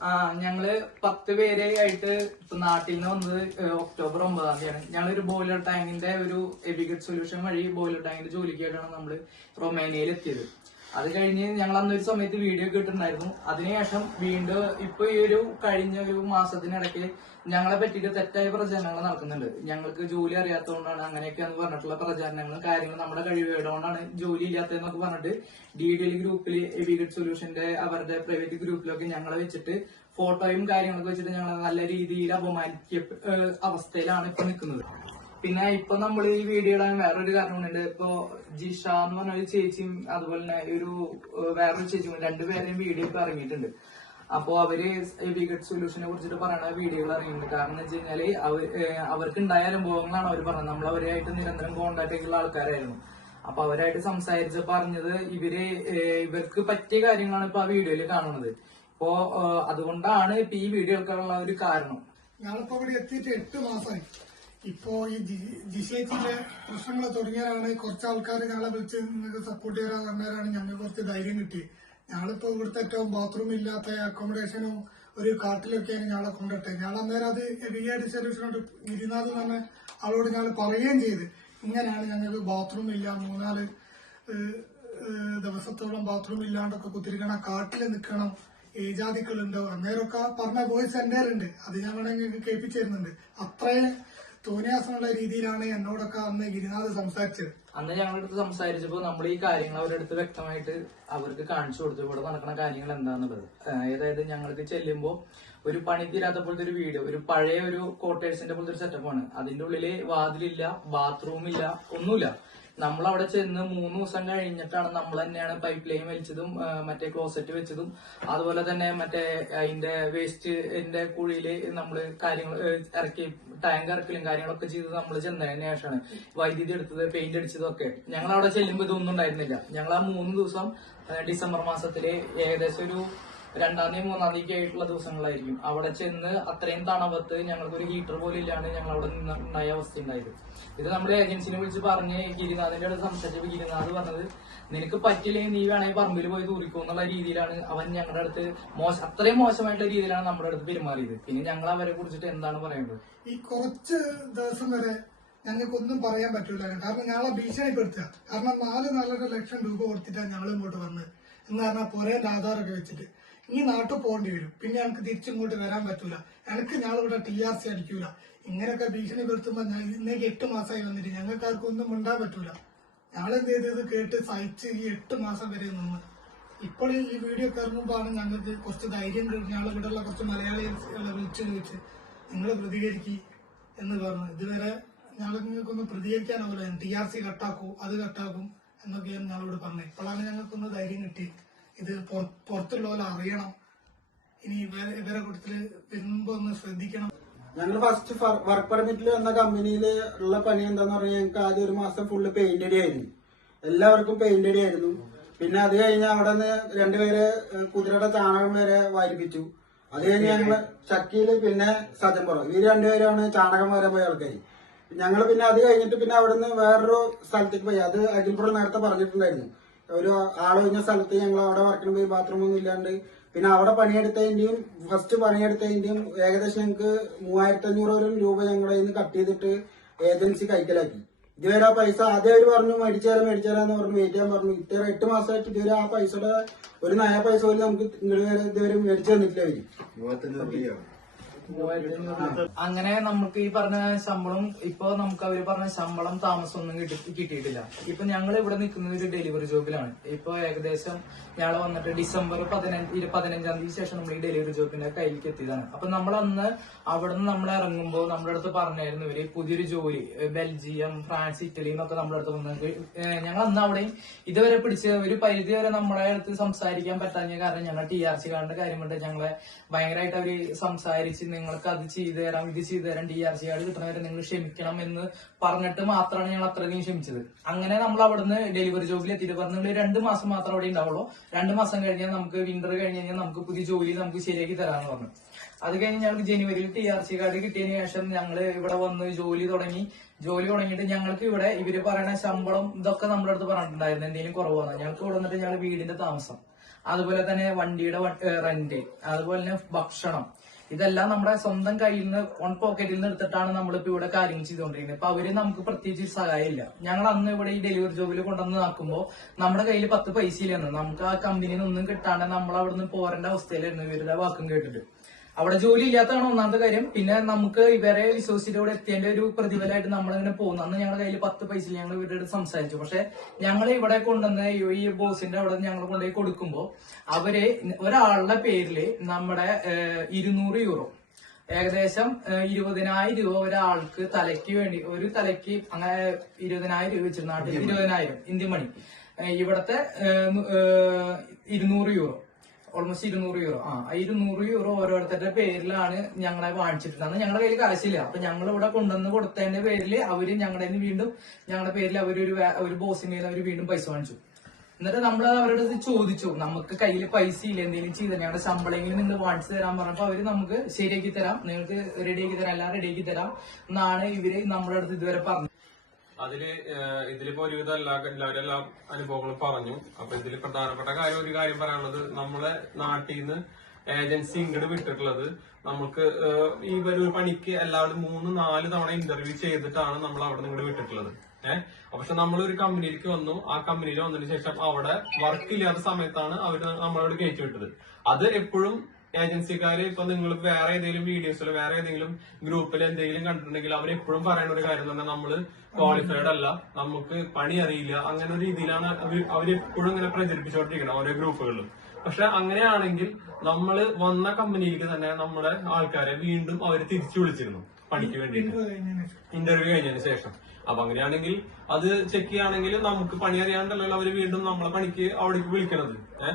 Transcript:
ആ ഞങ്ങൾ പത്ത് പേരെ ആയിട്ട് നാട്ടിൽ നിന്ന് വന്നത് ഒക്ടോബർ ഒമ്പതാം തീയതിയാണ്. ഞങ്ങളൊരു ബോയിലർ ടാങ്കിന്റെ ഒരു എബിഗഡ് സൊല്യൂഷൻ വഴി ബോയിലർ ടാങ്കിന്റെ ജോലിക്കായിട്ടാണ് നമ്മൾ റൊമേനിയയിൽ എത്തിയത് അത് കഴിഞ്ഞ് ഞങ്ങൾ അന്നൊരു സമയത്ത് വീഡിയോ കിട്ടുന്നുണ്ടായിരുന്നു അതിനുശേഷം വീണ്ടും ഇപ്പൊ ഈ ഒരു കഴിഞ്ഞ ഒരു മാസത്തിനിടയ്ക്ക് ഞങ്ങളെ പറ്റിയിട്ട് തെറ്റായ പ്രചാരണങ്ങൾ നടക്കുന്നുണ്ട്. ഞങ്ങൾക്ക് ജോലി അറിയാത്തതുകൊണ്ടാണ് അങ്ങനെയൊക്കെയാന്ന് പറഞ്ഞിട്ടുള്ള പ്രചാരണങ്ങളും കാര്യങ്ങളും നമ്മുടെ കഴിവുകൊണ്ടാണ് ജോലി ഇല്ലാത്തതെന്നൊക്കെ പറഞ്ഞിട്ട് ഡി ഡി എൽ ഗ്രൂപ്പിൽ എബിഗഡ് സൊല്യൂഷന്റെ അവരുടെ പ്രൈവറ്റ് ഗ്രൂപ്പിലൊക്കെ ഞങ്ങളെ വെച്ചിട്ട് ഫോട്ടോയും കാര്യങ്ങളൊക്കെ വെച്ചിട്ട് ഞങ്ങൾ നല്ല രീതിയിൽ അപമാനിക്ക അവസ്ഥയിലാണ് ഇപ്പൊ നിൽക്കുന്നത്. പിന്നെ ഇപ്പൊ നമ്മൾ ഈ വീഡിയോ ഇടാൻ വേറൊരു കാരണമുണ്ട് ഇപ്പൊ ജിഷ എന്ന് പറഞ്ഞ ഒരു ചേച്ചിയും അതുപോലെ തന്നെ ഒരു വേറൊരു ചേച്ചിയും രണ്ടുപേരെയും വീഡിയോ ഇപ്പൊ ഇറങ്ങിയിട്ടുണ്ട്. അപ്പോ അവർ വികട്ട് സൊല്യൂഷനെ കുറിച്ചിട്ട് പറയുന്ന വീഡിയോകൾ ഇറങ്ങിയിട്ടുണ്ട് കാരണം എന്ന് വെച്ച് കഴിഞ്ഞാൽ അവർ അവർക്ക് ഉണ്ടായ അനുഭവങ്ങളാണ് അവർ പറഞ്ഞത്. നമ്മൾ അവരായിട്ട് നിരന്തരം കോണ്ടാക്ട് ആൾക്കാരായിരുന്നു. അപ്പൊ അവരായിട്ട് സംസാരിച്ച് പറഞ്ഞത് ഇവർ ഇവർക്ക് പറ്റിയ കാര്യങ്ങളാണ് ഇപ്പൊ ആ വീഡിയോയിൽ കാണുന്നത്. ഇപ്പോ അതുകൊണ്ടാണ് ഇപ്പൊ ഈ വീഡിയോ എടുക്കാനുള്ള ഒരു കാരണം. ഞങ്ങളിപ്പോ ഇവിടെ എത്തിയിട്ട് എട്ട് മാസമായി ഇപ്പോ ഈ ദിശയത്തിന്റെ പ്രശ്നങ്ങൾ തുടങ്ങിയാലാണ് കുറച്ച് ആൾക്കാർ ഞങ്ങളെ വിളിച്ച് നിങ്ങൾക്ക് സപ്പോർട്ട് ചെയ്യാൻ വന്നവരാണ് ഞങ്ങൾക്ക് കുറച്ച് ധൈര്യം കിട്ടി. ഞങ്ങളിപ്പോ ഇവിടുത്തെ ഏറ്റവും ബാത്റൂം ഇല്ലാത്ത അക്കോമഡേഷനും ഒരു കാട്ടിലൊക്കെയാണ് ഞങ്ങളെ കൊണ്ടിട്ടെ ഞങ്ങൾ അന്നേരം അത് വി ഐ ഡി സൊല്യൂഷനോട് തന്നെ ആളോട് ഞങ്ങൾ പറയുകയും ചെയ്ത്. ഇങ്ങനെയാണ് ഞങ്ങൾക്ക് ബാത്റൂം ഇല്ല. മൂന്നാൽ ദിവസത്തോളം ബാത്റൂം ഇല്ലാണ്ടൊക്കെ കുത്തിരിക്കണം കാട്ടിൽ നിൽക്കണം. ഏജാതിക്കളുണ്ട്. അന്നേരമൊക്കെ പറഞ്ഞ വോയിസ് എന്റെ ഉണ്ട് അത് ഞാൻ വേണമെങ്കിൽ കേൾപ്പിച്ചു തരുന്നുണ്ട്. അത്രയും തോന്നിയാസമുള്ള രീതിയിലാണ് എന്നോടൊക്കെ അന്ന് ഗിരിനാഥ് സംസാരിച്ചത്. അന്ന് ഞങ്ങളുടെ അടുത്ത് സംസാരിച്ചപ്പോൾ നമ്മൾ ഈ കാര്യങ്ങൾ അവരുടെ അടുത്ത് വ്യക്തമായിട്ട് അവർക്ക് കാണിച്ചു കൊടുത്തു. ഇവിടെ നടക്കുന്ന കാര്യങ്ങൾ എന്താണെന്നുള്ളത് അതായത് ഞങ്ങൾക്ക് ചെല്ലുമ്പോൾ ഒരു പണി തീരാത്ത പോലത്തെ ഒരു വീട് ഒരു പഴയ ഒരു ക്വാർട്ടേഴ്സിന്റെ പോലത്തെ ഒരു സെറ്റപ്പാണ് അതിന്റെ ഉള്ളിൽ വാതിലില്ല ബാത്റൂമില്ല ഒന്നുമില്ല. നമ്മൾ അവിടെ ചെന്ന് മൂന്ന് ദിവസം കഴിഞ്ഞിട്ടാണ് നമ്മൾ തന്നെയാണ് പൈപ്പ് ലൈൻ വലിച്ചതും മറ്റേ ക്ലോസറ്റ് വെച്ചതും. അതുപോലെ തന്നെ മറ്റേ അതിന്റെ വേസ്റ്റിന്റെ കുഴിയിൽ നമ്മൾ കാര്യങ്ങൾ ഇറക്കി ടാങ്ക് ഇറക്കലും കാര്യങ്ങളൊക്കെ ചെയ്ത് നമ്മൾ ചെന്നതിന് ശേഷമാണ്. വൈദ്യുതി എടുത്തത് പെയിന്റ് അടിച്ചതും ഒക്കെ ഞങ്ങൾ അവിടെ ചെല്ലുമ്പോൾ ഇതൊന്നും ഉണ്ടായിരുന്നില്ല. ഞങ്ങൾ ആ മൂന്ന് ദിവസം ഡിസംബർ മാസത്തിൽ ഏകദേശം ഒരു രണ്ടാം തീയതി മൂന്നാം തീയതി ആയിട്ടുള്ള ദിവസങ്ങളായിരിക്കും. അവിടെ ചെന്ന് അത്രയും തണവത്ത് ഞങ്ങൾക്ക് ഒരു ഹീറ്റർ പോലും ഇല്ലാണ്ട് ഞങ്ങൾ അവിടെ നിന്ന് ഉണ്ടായ അവസ്ഥ ഉണ്ടായത് ഇത് നമ്മുടെ ഏജൻസിനെ വിളിച്ച് പറഞ്ഞ് ഗിരിനാഥിന്റെ അടുത്ത് സംസാരിച്ചപ്പോൾ ഗിരിനാഥ് പറഞ്ഞത് നിനക്ക് പറ്റില്ലെങ്കിൽ നീ വേണമെങ്കിൽ പറമ്പിൽ പോയി തൂറിക്കോ എന്നുള്ള രീതിയിലാണ് അവൻ ഞങ്ങളുടെ അടുത്ത് മോശം അത്രയും മോശമായിട്ടുള്ള രീതിയിലാണ് നമ്മുടെ അടുത്ത് പെരുമാറിയത്. പിന്നെ ഞങ്ങൾ അവരെ കുറിച്ചിട്ട് എന്താണ് പറയേണ്ടത്? ഈ കുറച്ച് ദിവസം വരെ ഞങ്ങൾക്കൊന്നും പറയാൻ പറ്റില്ല കാരണം ഞങ്ങളെ ഭീഷണിപ്പെടുത്തുക. കാരണം നാല് നാലര ലക്ഷം രൂപ കൊടുത്തിട്ടാണ് ഞങ്ങൾ ഇങ്ങോട്ട് വന്നത്. എന്ന് പറഞ്ഞാൽ പുരേന്റെ ആധാറൊക്കെ വെച്ചിട്ട്. ഈ നാട്ടിൽ പോകേണ്ടി വരും. പിന്നെ എനിക്ക് തിരിച്ചിങ്ങോട്ട് വരാൻ പറ്റൂല. എനിക്ക് ഞങ്ങളിവിടെ ടി ആർ സി അടിക്കൂല. ഇങ്ങനെയൊക്കെ ഭീഷണിപ്പെടുത്തുമ്പോൾ ഇന്നേക്ക് എട്ട് മാസമായി വന്നിട്ട് ഞങ്ങൾക്ക് ആർക്കും ഒന്നും മിണ്ടാൻ പറ്റൂല. ഞങ്ങളെന്ത് ചെയ്തത് കേട്ട് സഹിച്ച് ഈ എട്ട് മാസം വരെ നിന്ന്. ഇപ്പോൾ ഈ വീഡിയോ കയറുമ്പോഴാണ് ഞങ്ങൾക്ക് കുറച്ച് ധൈര്യം ഉള്ള കുറച്ച് മലയാളികളെ വിളിച്ചു ചോദിച്ച് നിങ്ങൾ പ്രതികരിക്കി എന്ന് പറഞ്ഞു. ഇതുവരെ ഞങ്ങൾ നിങ്ങൾക്കൊന്ന് പ്രതികരിക്കാനാവില്ല ടി ആർ സി കട്ടാക്കൂ അത് കട്ടാക്കും എന്നൊക്കെയാണ് ഞങ്ങളോട് പറഞ്ഞത്. ഇപ്പോഴാണ് ഞങ്ങൾക്കൊന്ന് ധൈര്യം കിട്ടി ഇത് പുറത്തുള്ളവർ അറിയണം. ഇനി ഇവരെ കൂട്ടത്തിൽ വരുമ്പോ ഒന്ന് ശ്രദ്ധിക്കണം. ഞങ്ങൾ ഫസ്റ്റ് വർക്ക് പെർമിറ്റിൽ വന്ന കമ്പനിയിൽ ഉള്ള പണി എന്താന്ന് പറഞ്ഞാൽ ഞങ്ങൾക്ക് ആദ്യം ഒരു മാസം ഫുള്ള് പെയിന്റ് അടി ആയിരുന്നു. എല്ലാവർക്കും പെയിന്റ് അടി ആയിരുന്നു. പിന്നെ അത് കഴിഞ്ഞ് അവിടെ നിന്ന് രണ്ടുപേരെ കുതിരയുടെ ചാണകം വരെ വാരിപ്പിച്ചു. അത് കഴിഞ്ഞ് ഞങ്ങൾ ചക്കിയിൽ പിന്നെ സജംപുറം ഈ രണ്ടുപേരാണ് ചാണകം വരെ പോയ ആൾക്കാർ ഞങ്ങൾ പിന്നെ അത് കഴിഞ്ഞിട്ട് പിന്നെ അവിടെ നിന്ന് വേറൊരു സ്ഥലത്തേക്ക് പോയി. അത് അഖിൽപുറം നേരത്തെ പറഞ്ഞിട്ടുണ്ടായിരുന്നു. ഒരു ആളൊഴിഞ്ഞ സ്ഥലത്ത് ഞങ്ങൾ അവിടെ വർക്കിന് പോയി ബാത്റൂം ഒന്നും ഇല്ലാണ്ട് പിന്നെ അവിടെ പണിയെടുത്തതിന്റെയും ഫസ്റ്റ് പണിയെടുത്തതിന്റെയും ഏകദേശം ഞങ്ങൾക്ക് മൂവായിരത്തി അഞ്ഞൂറോളം രൂപ ഞങ്ങളെ കട്ട് ചെയ്തിട്ട് ഏജൻസി കൈക്കലാക്കി. ഇതുവരെ ആ പൈസ ആദ്യം അവർ പറഞ്ഞു മേടിച്ചാലും എന്ന് പറഞ്ഞു വെയിറ്റ് ചെയ്യാൻ പറഞ്ഞു. ഇത്ര എട്ട് മാസമായിട്ട് ഇതുവരെ ആ പൈസയുടെ ഒരു നയ പൈസ പോലും നമുക്ക് ഇതുവരെ മേടിച്ചു തന്നിട്ടില്ല അവർ. അങ്ങനെ നമുക്ക് ഈ പറഞ്ഞ ശമ്പളം ഇപ്പൊ നമുക്ക് അവർ പറഞ്ഞ ശമ്പളം താമസം ഒന്നും കിട്ടി കിട്ടിയിട്ടില്ല. ഇപ്പൊ ഞങ്ങൾ ഇവിടെ നിൽക്കുന്നത് ഒരു ഡെലിവറി ജോബിലാണ് ഇപ്പൊ ഏകദേശം ഞങ്ങൾ വന്നിട്ട് ഡിസംബർ പതിനഞ്ച് പതിനഞ്ചാം തീയതി ശേഷം നമ്മൾ ഈ ഡെലിവറി ജോബിന്റെ കയ്യിലേക്ക് എത്തിയതാണ്. അപ്പൊ നമ്മൾ അന്ന് അവിടെ നിന്ന് നമ്മൾ ഇറങ്ങുമ്പോൾ നമ്മുടെ അടുത്ത് പറഞ്ഞായിരുന്നു ഇവർ പുതിയൊരു ജോലി ബെൽജിയം ഫ്രാൻസ് ഇറ്റലി എന്നൊക്കെ നമ്മുടെ അടുത്ത് വന്നത് ഞങ്ങൾ അന്ന് അവിടെയും ഇതുവരെ പിടിച്ച ഒരു പരിധി വരെ നമ്മളെ അടുത്ത് സംസാരിക്കാൻ പറ്റാഞ്ഞ കാരണം ഞങ്ങൾ ടി ആർ സി കാരണം കാര്യം കൊണ്ട് ഞങ്ങളെ ഭയങ്കരമായിട്ട് അവർ സംസാരിച്ച് നിങ്ങൾക്ക് അത് ചെയ്തു തരാം ഇത് ചെയ്തു തരാം ഡി ആർ സി കാർഡ് കിട്ടണവരെ നിങ്ങൾ ക്ഷമിക്കണം എന്ന് പറഞ്ഞിട്ട് മാത്രമാണ് ഞങ്ങൾ അത്രയധികം ക്ഷമിച്ചത്. അങ്ങനെ നമ്മൾ അവിടുന്ന് ഡെലിവറി ജോബിൽ എത്തിയിട്ട് പറഞ്ഞു "നിങ്ങൾ രണ്ട് മാസം മാത്രം അവിടെ ഉണ്ടാവുള്ളൂ. രണ്ട് മാസം കഴിഞ്ഞാൽ നമുക്ക് വിന്റർ കഴിഞ്ഞ് കഴിഞ്ഞാൽ നമുക്ക് പുതിയ ജോലി നമുക്ക് ശരിയാക്കി തരാമെന്ന് പറഞ്ഞു. അത് കഴിഞ്ഞ് ഞങ്ങൾക്ക് ജനുവരിയിൽ ടി ആർ സി കാർഡ് കിട്ടിയതിന് ശേഷം ഞങ്ങൾ ഇവിടെ വന്ന് ജോലി തുടങ്ങി. ജോലി തുടങ്ങിയിട്ട് ഞങ്ങൾക്ക് ഇവിടെ ഇവർ പറയുന്ന ശമ്പളം ഇതൊക്കെ നമ്മുടെ അടുത്ത് പറഞ്ഞിട്ടുണ്ടായിരുന്നു എന്തെങ്കിലും കുറവാണ് ഞങ്ങൾക്ക് ഇവിടെ വന്നിട്ട് ഞങ്ങൾ വീടിന്റെ താമസം. അതുപോലെ തന്നെ വണ്ടിയുടെ റെന്റ് അതുപോലെ തന്നെ ഭക്ഷണം. ഇതെല്ലാം നമ്മുടെ സ്വന്തം കയ്യിൽ നിന്ന് ഓൺ പോക്കറ്റിൽ നിന്ന് എടുത്തിട്ടാണ് നമ്മളിപ്പോ ഇവിടെ കാര്യങ്ങൾ ചെയ്തുകൊണ്ടിരിക്കുന്നത്. ഇപ്പൊ അവർ നമുക്ക് പ്രത്യേകിച്ച് സഹായമില്ല. ഞങ്ങൾ അന്ന് ഇവിടെ ഈ ഡെലിവറി ജോബിൽ കൊണ്ടുവന്ന് നോക്കുമ്പോൾ നമ്മുടെ കയ്യിൽ പത്ത് പൈസ ഇല്ലെന്ന് നമുക്ക് ആ കമ്പനിയിൽ ഒന്നും കിട്ടാണ്ട് നമ്മൾ അവിടെ നിന്ന് പോരേണ്ട അവസ്ഥയിലായിരുന്നു ഇവരുടെ വാക്കും കേട്ടിട്ട്. അവിടെ ജോലി ഇല്ലാത്തതാണ് ഒന്നാമത്തെ കാര്യം. പിന്നെ നമുക്ക് ഇവരെ വിശ്വസിച്ചിലൂടെ എത്തിയതിന്റെ ഒരു പ്രതിഫലമായിട്ട് നമ്മളിങ്ങനെ പോകുന്നു. അന്ന് ഞങ്ങളുടെ കയ്യിൽ പത്ത് പൈസ ഞങ്ങൾ ഇവരുടെ അടുത്ത് സംസാരിച്ചു. പക്ഷെ ഞങ്ങൾ ഇവിടെ കൊണ്ടുവന്ന ഈ- ബോസിന്റെ അവിടെ ഞങ്ങൾ കൊണ്ടുപോയി കൊടുക്കുമ്പോൾ അവർ ഒരാളുടെ പേരിൽ നമ്മുടെ ഇരുന്നൂറ് യൂറോ. ഏകദേശം ഇരുപതിനായിരം രൂപ ഒരാൾക്ക് തലയ്ക്ക് വേണ്ടി ഒരു തലയ്ക്ക് അങ്ങനെ ഇരുപതിനായിരം രൂപ വെച്ചിരുന്ന നാട്ടിൽ ഇരുപതിനായിരം ഇന്ത്യൻ മണി ഇവിടത്തെ ഇരുന്നൂറ് യൂറോ. ഓൾമോസ്റ്റ് ഇരുന്നൂറ് യൂറോ ആ ഇരുന്നൂറ് യൂറോ ഓരോരുത്തരുടെ പേരിലാണ് ഞങ്ങളെ വാങ്ങിച്ചിട്ടുള്ളത്. ഞങ്ങളുടെ കയ്യിൽ കാശില്ല. അപ്പൊ ഞങ്ങൾ ഇവിടെ കൊണ്ടുവന്ന് കൊടുത്തതിന്റെ പേരിൽ അവർ ഞങ്ങളുടെ വീണ്ടും ഞങ്ങളുടെ പേരിൽ അവരൊരു ഒരു ബോസിന്റെ അവർ വീണ്ടും പൈസ വാങ്ങിച്ചു. എന്നിട്ട് നമ്മൾ അവരുടെ അടുത്ത് ചോദിച്ചു നമുക്ക് കയ്യിൽ പൈസ ഇല്ല? എന്തെങ്കിലും ചെയ്ത? ഞങ്ങളുടെ ശമ്പളമെങ്കിലും നിങ്ങൾ വാങ്ങിച്ചു തരാൻ പറഞ്ഞപ്പോൾ അവർ നമുക്ക് ശരിയാക്കി തരാം. നിങ്ങൾക്ക് റെഡിയാക്കി തരാം. എല്ലാം റെഡിയാക്കി തരാം. എന്നാണ് ഇവർ നമ്മുടെ അടുത്ത് ഇതുവരെ പറഞ്ഞത്. അതിൽ ഇതിലിപ്പോ ഒരുവിധം എല്ലാ എല്ലാവരും എല്ലാ അനുഭവങ്ങളും പറഞ്ഞു. അപ്പൊ ഇതിൽ പ്രധാനപ്പെട്ട കാര്യം ഒരു കാര്യം പറയാനുള്ളത് നമ്മളെ നാട്ടിൽ നിന്ന് ഏജൻസി ഇങ്ങോട്ട് വിട്ടിട്ടുള്ളത് നമുക്ക് ഈ ഒരു പണിക്ക് എല്ലാവരും മൂന്ന് നാല് തവണ ഇന്റർവ്യൂ ചെയ്തിട്ടാണ് നമ്മൾ അവിടെ നിന്ന് വിട്ടിട്ടുള്ളത്. ഏഹ് പക്ഷെ നമ്മൾ ഒരു കമ്പനിയിലേക്ക് വന്നു. ആ കമ്പനിയിൽ വന്നതിന് ശേഷം അവിടെ വർക്ക് ഇല്ലാത്ത സമയത്താണ് അവർ നമ്മളോട് കയറ്റി വിട്ടത്. അത് എപ്പോഴും ഏജൻസിക്കാര് ഇപ്പൊ നിങ്ങൾ വേറെ ഏതെങ്കിലും വീഡിയോസിലോ വേറെ ഏതെങ്കിലും ഗ്രൂപ്പിൽ എന്തെങ്കിലും കണ്ടിട്ടുണ്ടെങ്കിൽ അവർ എപ്പോഴും പറയുന്ന ഒരു കാര്യം തന്നെ നമ്മൾ ക്വാളിഫൈഡ് അല്ല. നമുക്ക് പണി അറിയില്ല. അങ്ങനെ ഒരു രീതിയിലാണ് അവർ എപ്പോഴും ഇങ്ങനെ പ്രചരിപ്പിച്ചുകൊണ്ടിരിക്കുന്നത് ഓരോ ഗ്രൂപ്പുകളിലും പക്ഷെ അങ്ങനെയാണെങ്കിൽ നമ്മൾ വന്ന കമ്പനിയിലേക്ക് തന്നെ നമ്മുടെ ആൾക്കാരെ വീണ്ടും അവർ തിരിച്ചു വിളിച്ചിരുന്നു പണിക്ക് വേണ്ടി ഇന്റർവ്യൂ കഴിഞ്ഞതിന് ശേഷം. അപ്പൊ അങ്ങനെയാണെങ്കിൽ അത് ചെക്ക് ചെയ്യുകയാണെങ്കിൽ നമുക്ക് പണി അറിയാണ്ടല്ലോ അവർ വീണ്ടും നമ്മളെ പണിക്ക് അവിടേക്ക് വിളിക്കണത്. ഏഹ്?